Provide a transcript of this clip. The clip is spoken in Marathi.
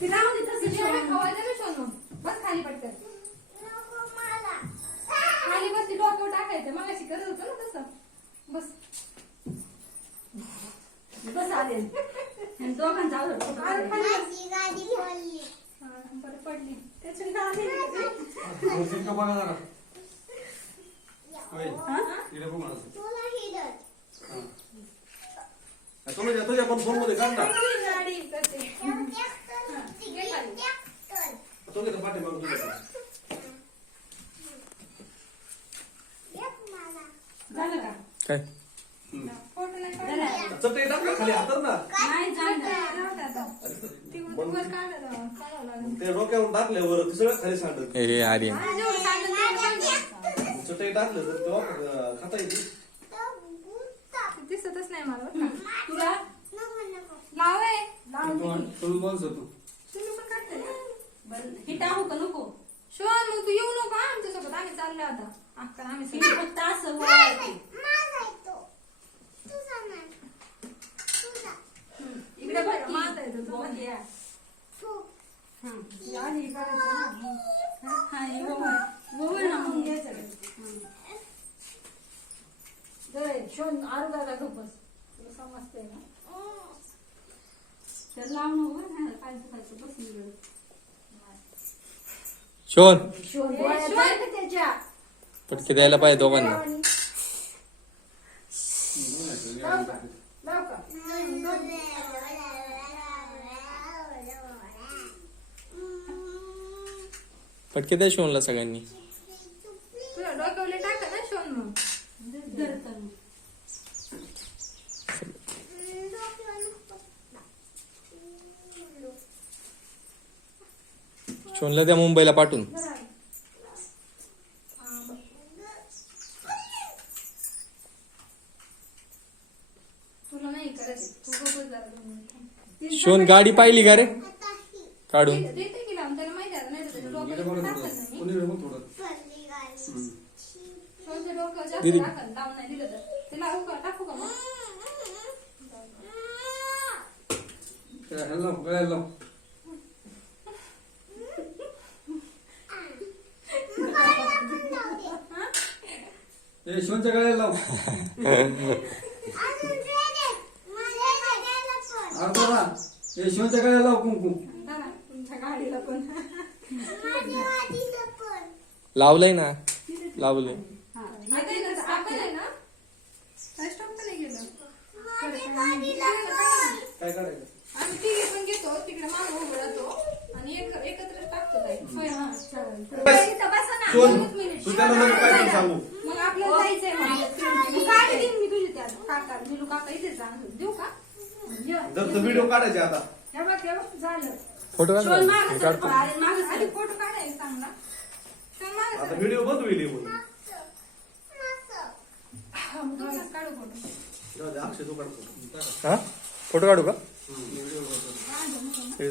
तिला आवडते तसं जेवण खावायचं ना सोनू. बस खाली पटकन. खाली बस ती डोक्यावर टाकायचं. मगाशी करत होतं ना तसं. बस. बस आले दोघांचा गाडी बरं पडली. त्याची गाडी तुझ्या पण फोन मध्ये काढ ना. गाडी करते. तुझ्या पाठी मागून झालं का? काय फोटो नाही काढला. चटई टाक ना खाली हातात ना. नाही जाणार ती वर काढावं लागेल. ते डोक्यावर टाकल्यावर ते सगळं खाली सांडत. हे आर्यन हा, जेवढं सांगेल तेवढं सांगेल. चटई टाकलं तर तेव्हा खाता येते. दिसतच नाही मला बरं का. तुला लावे. तुम्ही बोलतो तू. तुम्ही पण काढते ना? बरं हे टाकू का नको शोन मग तू येऊ नको हा आमच्यासोबत. आम्ही चाललो आता. अक्का आम्ही मी सगळे. फक्त असं वळायचं. इकडे बघ की. माझा आहे तो, तुझा बघ नाही. या. आणि करायचं ना. हा हे बघ. बघ ना मग. शोन आरुगाला झोपस. तुला समजतंय ना? तर लाव नको ना खायचं खायचं बस निघाल. शोन शोन डोळ्यात जाईल का त्याच्या? पटके द्यायला पाहिजे दोघांना. लाव का? पटके द्या शोनला सगळ्यांनी. तुला डोक्यावले टाका ना शोन मग. धरतं मग. शोनला द्या मुंबईला पाठवून. तुला नाही करायचं. तू बघ जरा 2 मिनिटं. शोन गाडी पाहिली का रे काढून. देते की लावून. त्याला माहिती आहे नाही तर त्याच्या डोक्याला टाकत नाही. कोणी बघ थोडं. शोनच्या डोक्यावर जास्त दीदी. टाकत. लावून नाही दिलं तर. ते लावू का? टाकू का मग? हॅलो गळ्याला लाव. यशवंतच्या गळ्याला लाव. अर्धा यशवंतच्या गळ्याला लाव कुंकू. धरा, तुमच्या गाडीला पण. लावलंय ना लावलंय. आता इथं आपण आहे ना? काय स्टॉप तर नाही गेलं. काय करायचं. आम्ही तिघे पण घेतो. तिकडे मागं उभं राहतो. आणि एकत्र टाकतो ताई. होय, हा, चालेल. इथं बसा ना. Shown, 2 minute. तू त्यांना नको काय तरी सांगू. मग आपल्याला जायचंय मग गाडी देईन मी तुझी त्यात. काका दिलू काका इथेच आणून देऊ का? जर व्हिडिओ काढायचे आता. हे बघ झालं. फोटो काढ शोन ना. मागं मी सर काढतो. पळाले मागं सर. आधी फोटो काढायचा चांगला. शोन मागं आता सर. व्हिडिओ बंद होईल म्हणून. हा, मग दोघांनाच काढू फोटो. जाऊ दे, अक्षय तू काढतो. हा फोटो काढू का व्हिडिओ हे